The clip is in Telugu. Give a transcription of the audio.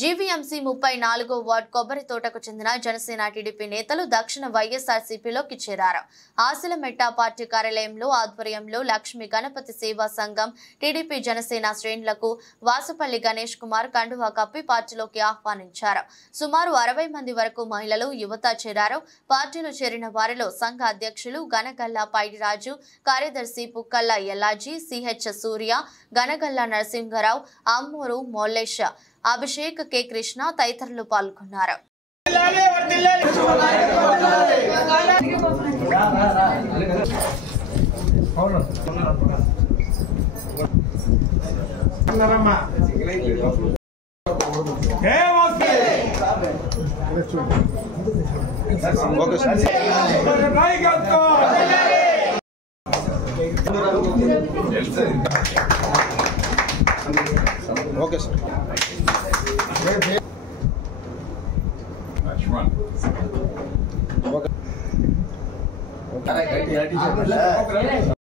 జీవీఎంసీ 34వ వార్డ్ కొబ్బరి తోటకు చెందిన జనసేన టీడీపీ నేతలు దక్షిణ వైఎస్ఆర్సీపీలోకి చేరారు. ఆసిలమెట్ట పార్టీ కార్యాలయంలో ఆధ్వర్యంలో లక్ష్మీ గణపతి సేవా సంఘం టీడీపీ జనసేన శ్రేణులకు వాసుపల్లి గణేష్ కుమార్ కండువా కప్పి పార్టీలోకి ఆహ్వానించారు. సుమారు 60 మంది వరకు మహిళలు, యువత చేరారు. పార్టీలో చేరిన వారిలో సంఘ అధ్యక్షులు గనగల్ల పైడిరాజు, కార్యదర్శి పుక్కల్ల ఎల్లాజీ, సిహెచ్ సూర్య, గనగల్ల నరసింహరావు, అమ్మూరు మోల్లేష్, అభిషేక్, కె కృష్ణ తదితరులు పాల్గొన్నారు. Okay, sir. Let's run. Okay.